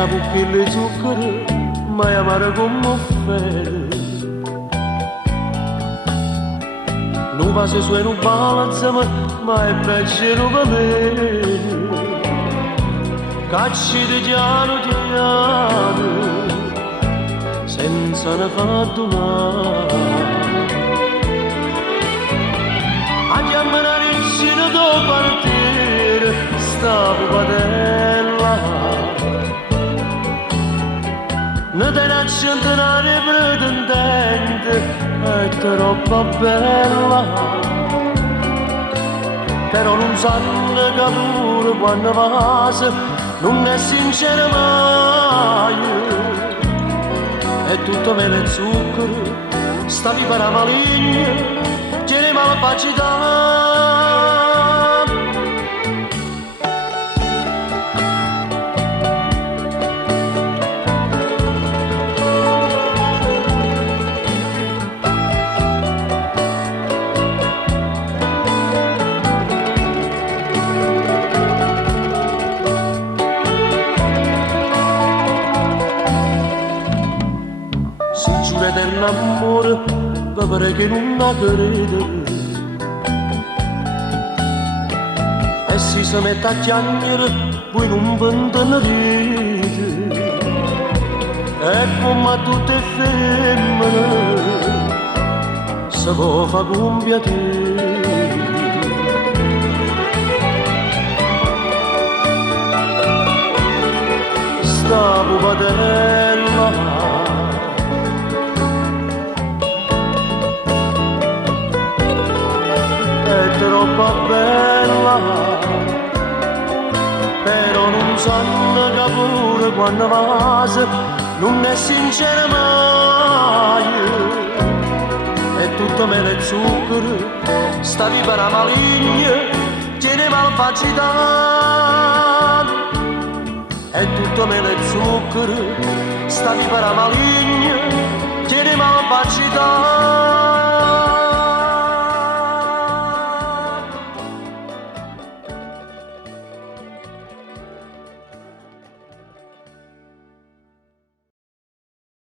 una bucchilla di zucchero, ma è amaro come fede. Non passo su e non balazza, ma è peggio un veleno. Cacci di piano piano, senza ne fatto male. A chiamare vicino do partire, stavo padella. Ne te ne centenare pretendente, è troppo bella. Però non sanno che pure quando passa non è sincera mai. È tutto mele e zucchero, stavi per la maligna, tieni malvagità. Dell'amore, papà che non la crede. E si mette a chiamare, poi non vendono ride. E come tutte le femmine, si può fare compiacere. Stavo padella, troppo bella, però non sanno che pure quando passa non è sincera mai. È tutto mele e zucchero, stavi per la maligna, tieni malvagità. È tutto mele e zucchero, stavi per la maligna, tieni malvagità.